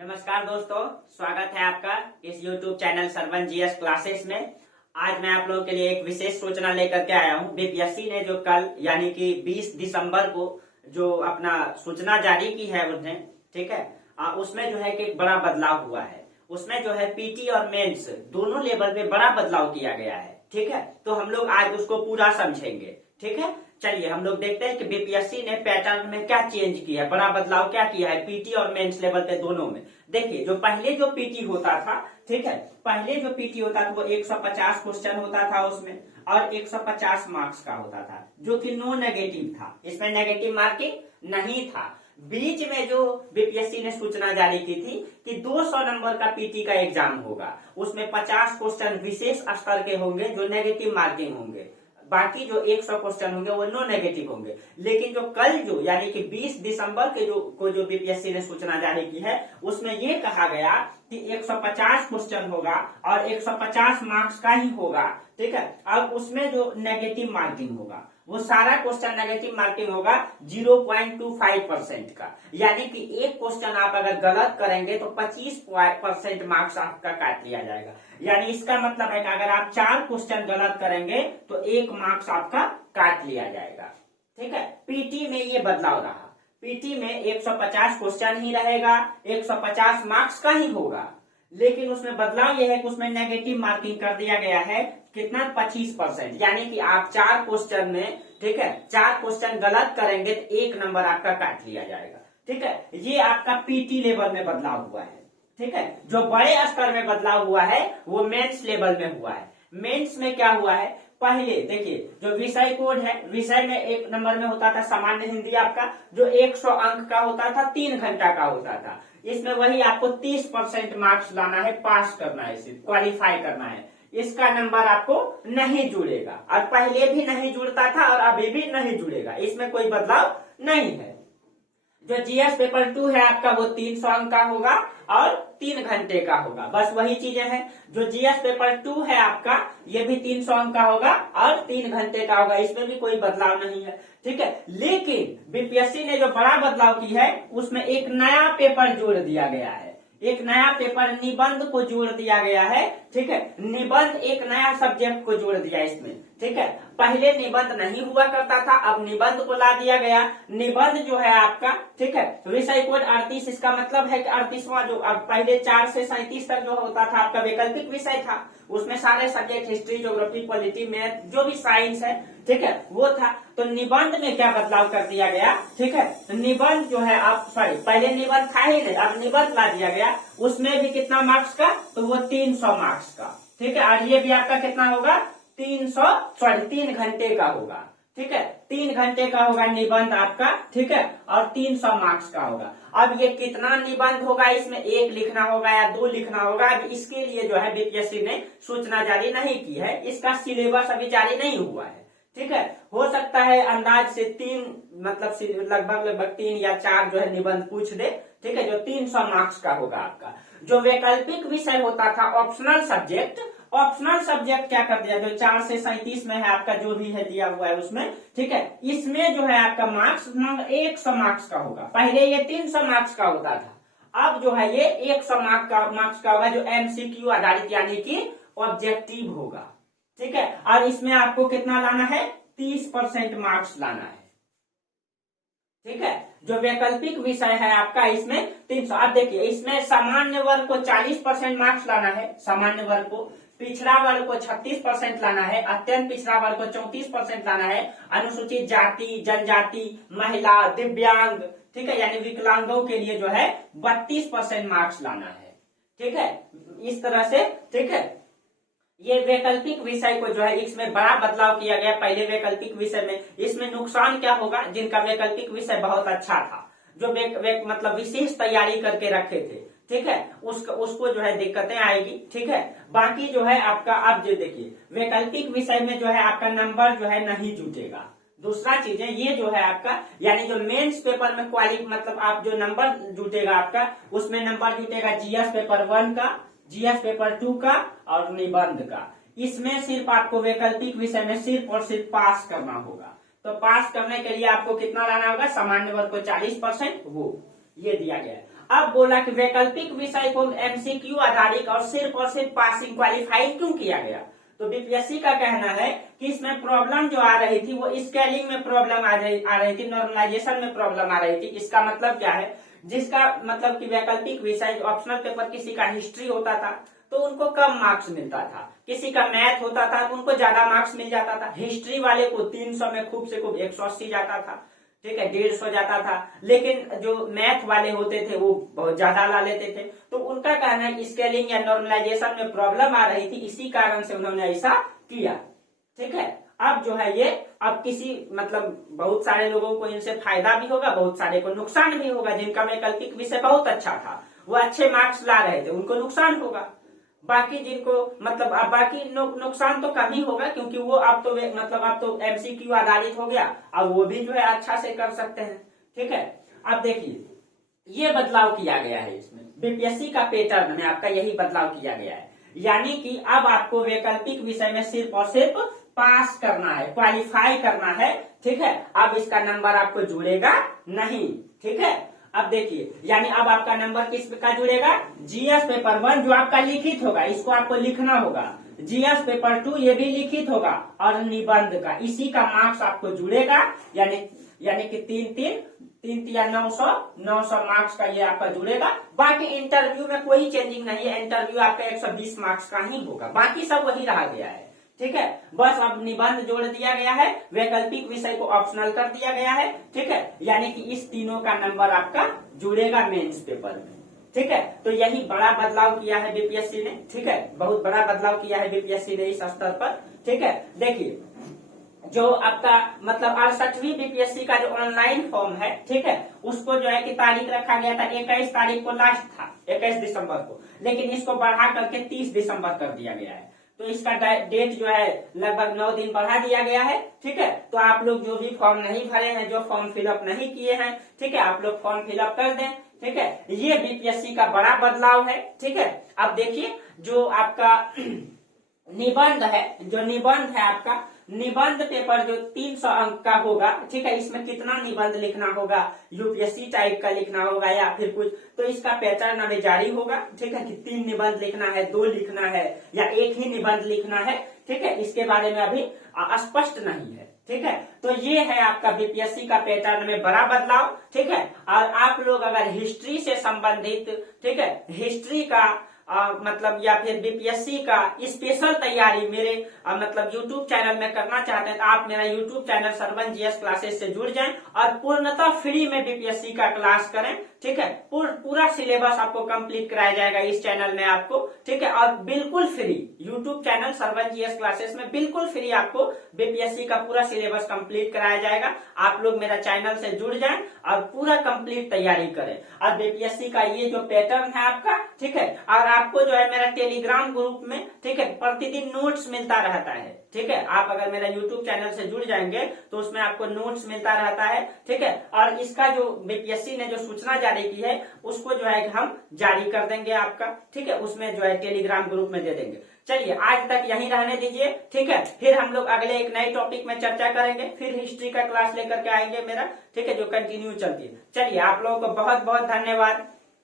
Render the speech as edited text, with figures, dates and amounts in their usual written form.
नमस्कार दोस्तों, स्वागत है आपका इस YouTube channel Sarwan GS classes में। आज मैं आप लोगों के लिए एक विशेष सूचना लेकर के आया हूं। बीपीएससी ने जो कल यानी कि 20 दिसंबर को जो अपना सूचना जारी की है उसने, ठीक है, उसमें जो है कि एक बड़ा बदलाव हुआ है। उसमें जो है पीटी और मेंस दोनों लेवल पे बड़ा बदलाव किया गया है, ठीक है। तो हम लोग आज उसको पूरा समझेंगे, ठीक है। चलिए हम लोग देखते हैं कि बीपीएससी ने पैटर्न में क्या चेंज किया है, बड़ा बदलाव क्या किया है पीटी और मेंस लेवल पे दोनों में। देखिए जो पहले जो पीटी होता था, ठीक है, पहले जो पीटी होता था वो 150 क्वेश्चन होता था उसमें, और 150 मार्क्स का होता था, जो कि नो नेगेटिव था। इसमें नेगेटिव मार्किंग नहीं था। बीच में जो बीपीएससी ने सूचना जारी की थी कि 200 नंबर का पीटी का एग्जाम होगा, उसमें 50 क्वेश्चन विशेष स्तर के होंगे जो नेगेटिव मार्किंग होंगे, बाकी जो 100 क्वेश्चन होंगे वो नो नेगेटिव होंगे। लेकिन जो कल जो यानी कि 20 दिसंबर के जो बीपीएससी ने सूचना जारी की है उसमें ये कहा गया कि 150 क्वेश्चन होगा और 150 मार्क्स का ही होगा, ठीक है। अब उसमें जो नेगेटिव मार्किंग होगा वो सारा क्वेश्चन नेगेटिव मार्किंग होगा 0.25% का, यानी कि एक क्वेश्चन आप अगर गलत करेंगे तो 25% मार्क्स आपका काट लिया जाएगा। यानी इसका मतलब है कि अगर आप 4 क्वेश्चन गलत करेंगे तो 1 मार्क्स आपका काट लिया जाएगा, ठीक है। पीटी में ये बदलाव रहा। पीटी में 150 क्वेश्चन ही रहेगा, 150 मार्क्स का ही होगा, लेकिन उसमें बदलाव यह है कि उसमें नेगेटिव मार्किंग कर दिया गया है कितना, 25%। यानी कि आप 4 क्वेश्चन में, ठीक है, 4 क्वेश्चन गलत करेंगे तो 1 नंबर आपका काट लिया जाएगा, ठीक है। ये आपका पीटी लेवल में बदलाव हुआ है, ठीक है। जो बड़े स्तर में बदलाव हुआ है वो मेंस लेवल में हुआ है। मेंस में क्या हुआ है, पहले देखिए जो विषय कोड है, विषय में 1 नंबर में होता था सामान्य हिंदी आपका, जो 100 अंक का होता था, 3 घंटा का होता था। इसमें वही आपको 30% मार्क्स लाना है, पास करना है, सिर्फ क्वालिफाई करना है। इसका नंबर आपको नहीं जुड़ेगा, और पहले भी नहीं जुड़ता था और अभी भी नहीं जुड़ेगा, इसमें कोई बदलाव नहीं है। जो जीएस पेपर 2 है आपका वो 300 अंक का होगा और 3 घंटे का होगा, बस वही चीजें हैं। जो जीएस पेपर 2 है आपका ये भी 300 अंक का होगा और 3 घंटे का होगा, इसमें भी कोई बदलाव नहीं है, ठीक है। लेकिन बीपीएससी ने जो बड़ा बदलाव की है उसमें एक नया पेपर जोड़ दिया गया है। एक नया पेपर निबंध को जोड़ दिया गया है, ठीक है। निबंध एक नया सब्जेक्ट को जोड़ दिया इसमें, ठीक है। पहले निबंध नहीं हुआ करता था, अब निबंध को ला दिया गया। निबंध जो है आपका, ठीक है, विषय कोड 38, इसका मतलब है कि 38वां जो अब पहले 4 से 37 तक जो होता था आपका वैकल्पिक विषय था, उसमें सारे subject history, geography, polity, math, जो भी साइंस है, ठीक है, वो था। तो निबंध में क्या बदलाव कर दिया गया, ठीक है। तो निबंध जो है आप पहले निबंध था ही नहीं, अब निबंध ला दिया गया, उसमें भी कितना मार्क्स का, तो वो 300 मार्क्स का, ठीक है। और ये भी आपका कितना होगा, 3 घंटे का होगा, ठीक है। 3 घंटे का होगा निबंध आपका, ठीक है, और 300 मार्क्स का होगा। अब ये कितना निबंध होगा, इसमें 1 लिखना होगा या 2 लिखना होगा, अब इसके लिए जो है बीपीएससी ने सूचना जारी नहीं की है, इसका सिलेबस अभी जारी नहीं हुआ है, ठीक है। हो सकता है अंदाज से 3 मतलब लगभग 3 या 4 जो है निबंध पूछ दे, ठीक है, जो 300 मार्क्स का होगा आपका। जो वैकल्पिक विषय होता था ऑप्शनल सब्जेक्ट, ऑप्शनल सब्जेक्ट क्या कर दिया, जो 4 से 37 में है आपका, जो भी है दिया हुआ है उसमें, ठीक है, इसमें जो है आपका मार्क्स 100 मार्क्स का होगा। पहले ये 300 मार्क्स का होता था, अब जो है ये 100 मार्क्स का होगा, जो एमसीक्यू आधारित यानी कि ऑब्जेक्टिव होगा, ठीक है। और इसमें आपको कितना लाना है, 30% मार्क्स लाना है, ठीक है। जो वैकल्पिक विषय है आपका इसमें 300। अब देखिए इसमें सामान्य वर्ग को 40% मार्क्स लाना है, सामान्य वर्ग को, पिछड़ा वर्ग को 36% लाना है, अत्यंत पिछड़ा वर्ग को 34% लाना है, अनुसूचित जाति, जनजाति, महिला, दिव्यांग, ठीक है, यानी विकलांगों के लिए जो है 32% मार्क्स लाना है, ठीक है। इस तरह से, ठीक है, ये वैकल्पिक विषय को जो है इसमें बड़ा बदलाव किया गया। पहले वैकल्पिक विषय में इसमें नुकसान क्या होगा, जिनका वैकल्पिक विषय बहुत अच्छा था, जो मतलब विशेष तैयारी करके रखे थे, ठीक है, उसको जो है दिक्कतें आएगी, ठीक है। बाकी जो है आपका, अब जो देखिए वैकल्पिक विषय में जो है आपका नंबर जो है नहीं जुटेगा। दूसरा चीज है ये जो है आपका, यानी जो मेंस पेपर में मतलब आप जो नंबर जुटेगा आपका, उसमें नंबर जुटेगा जीएस पेपर 1 का, जीएस पेपर 2 का और निबंध का। इसमें सिर्फ आपको वैकल्पिक विषय में सिर्फ और सिर्फ पास करना होगा। तो पास करने के लिए आपको कितना लाना होगा, सामान्य वर्ग को 40%, वो ये दिया गया है। अब बोला कि वैकल्पिक विषय को एमसीक्यू आधारित और सिर्फ पासिंग क्वालिफाइड क्यों किया गया। तो बीपीएससी का कहना है कि इसमें प्रॉब्लम जो आ रही थी वो स्केलिंग में प्रॉब्लम आ रही थी, नॉर्मलाइजेशन में प्रॉब्लम आ रही थी। इसका मतलब क्या है, जिसका मतलब कि वैकल्पिक विषय ऑप्शनल पेपर किसी का हिस्ट्री होता था तो उनको कम मार्क्स मिलता था, किसी का मैथ होता था तो उनको ज्यादा मार्क्स मिल जाता था। हिस्ट्री वाले को 300 में खूब से खूब 180 जाता था, ठीक है, 150 जाता था। लेकिन जो मैथ वाले होते थे वो बहुत ज्यादा ला लेते थे। तो उनका कहना है स्केलिंग या नॉर्मलाइजेशन में प्रॉब्लम आ रही थी, इसी कारण से उन्होंने ऐसा किया, ठीक है। अब जो है ये अब किसी मतलब बहुत सारे लोगों को इनसे फायदा भी होगा, बहुत सारे को नुकसान भी होगा। जिनका वैकल्पिक विषय बहुत अच्छा था, वो अच्छे मार्क्स ला रहे थे, उनको नुकसान होगा। बाकी जिनको मतलब अब बाकी नुकसान तो कम ही होगा, क्योंकि वो अब तो मतलब अब तो एमसीक्यू आधारित हो गया, अब वो भी जो है अच्छा से कर सकते हैं, ठीक है। अब देखिए ये बदलाव किया गया है इसमें, बीपीएससी का पैटर्न में आपका यही बदलाव किया गया है। यानी कि अब आपको वैकल्पिक विषय में सिर्फ और सिर्फ पास करना है, क्वालिफाई करना है, ठीक है। अब इसका नंबर आपको जुड़ेगा नहीं, ठीक है। अब देखिए यानी अब आपका नंबर किस का जुड़ेगा, जीएस पेपर 1 जो आपका लिखित होगा, इसको आपको लिखना होगा, जीएस पेपर 2 ये भी लिखित होगा, और निबंध का इसी का मार्क्स आपको जुड़ेगा। यानी कि तीन या 900 मार्क्स का ये आपका जुड़ेगा। बाकी इंटरव्यू में कोई चेंजिंग नहीं है, इंटरव्यू आपका 120 मार्क्स का ही होगा, बाकी सब वही रहा गया है, ठीक है। बस अब निबंध जोड़ दिया गया है, वैकल्पिक विषय को ऑप्शनल कर दिया गया है, ठीक है। यानी कि इस तीनों का नंबर आपका जुड़ेगा मेंस पेपर में, ठीक है। तो यही बड़ा बदलाव किया है बीपीएससी ने, ठीक है, बहुत बड़ा बदलाव किया है बीपीएससी ने इस स्तर पर, ठीक है। देखिए जो आपका मतलब 68वीं बीपीएससी का जो ऑनलाइन फॉर्म है, ठीक है, उसको जो है कि तारीख रखा गया था 21 तारीख को, लास्ट था 21 दिसंबर को, लेकिन इसको बढ़ा करके 30 दिसंबर कर दिया गया है। तो इसका डेट जो है लगभग 9 दिन बढ़ा दिया गया है, ठीक है। तो आप लोग जो भी फॉर्म नहीं भरे हैं, जो फॉर्म फिलअप नहीं किए हैं, ठीक है, आप लोग फॉर्म फिलअप कर दें, ठीक है। ये बीपीएससी का बड़ा बदलाव है, ठीक है। अब देखिए जो आपका निबंध है, जो निबंध है आपका निबंध पेपर जो 300 अंक का होगा, ठीक है, इसमें कितना निबंध लिखना होगा, यूपीएससी टाइप का लिखना होगा या फिर कुछ, तो इसका पैटर्न अभी जारी होगा, ठीक है, कि 3 निबंध लिखना है, 2 लिखना है या 1 ही निबंध लिखना है, ठीक है, इसके बारे में अभी स्पष्ट नहीं है, ठीक है। तो ये है आपका बीपीएससी का पैटर्न में बड़ा बदलाव, ठीक है। और आप लोग अगर हिस्ट्री से संबंधित, ठीक है, हिस्ट्री का मतलब या फिर बीपीएससी का स्पेशल तैयारी मेरे मतलब यूट्यूब चैनल में करना चाहते हैं तो आप मेरा YouTube channel Sarwan GS classes से जुड़ जाएं और पूर्णतः फ्री में बीपीएससी का क्लास करें, ठीक है। पूरा सिलेबस आपको कंप्लीट कराया जाएगा इस चैनल में आपको, ठीक है, और बिल्कुल free YouTube channel Sarwan GS classes में बिल्कुल फ्री आपको बीपीएससी का पूरा सिलेबस कंप्लीट कराया जाएगा। आप लोग मेरा चैनल से जुड़ जाएं और पूरा कंप्लीट तैयारी करें। और बीपीएससी का ये जो पैटर्न है आपका, ठीक है, और आपको जो है मेरा टेलीग्राम ग्रुप में, ठीक है, प्रतिदिन नोट्स मिलता रहता है, ठीक है। आप अगर मेरा यूट्यूब चैनल से जुड़ जाएंगे तो उसमें आपको नोट्स मिलता रहता है, ठीक है। और इसका जो बीपीएससी ने जो सूचना जारी की है उसको जो है हम जारी कर देंगे आपका, ठीक है, उसमें जो है टेलीग्राम ग्रुप में दे देंगे। चलिए आज तक यहीं रहने दीजिए, ठीक है, फिर हम लोग अगले एक नए टॉपिक में चर्चा करेंगे, फिर हिस्ट्री का क्लास लेकर के आएंगे मेरा, ठीक है, जो कंटिन्यू चलती है। चलिए आप लोगों को बहुत बहुत धन्यवाद।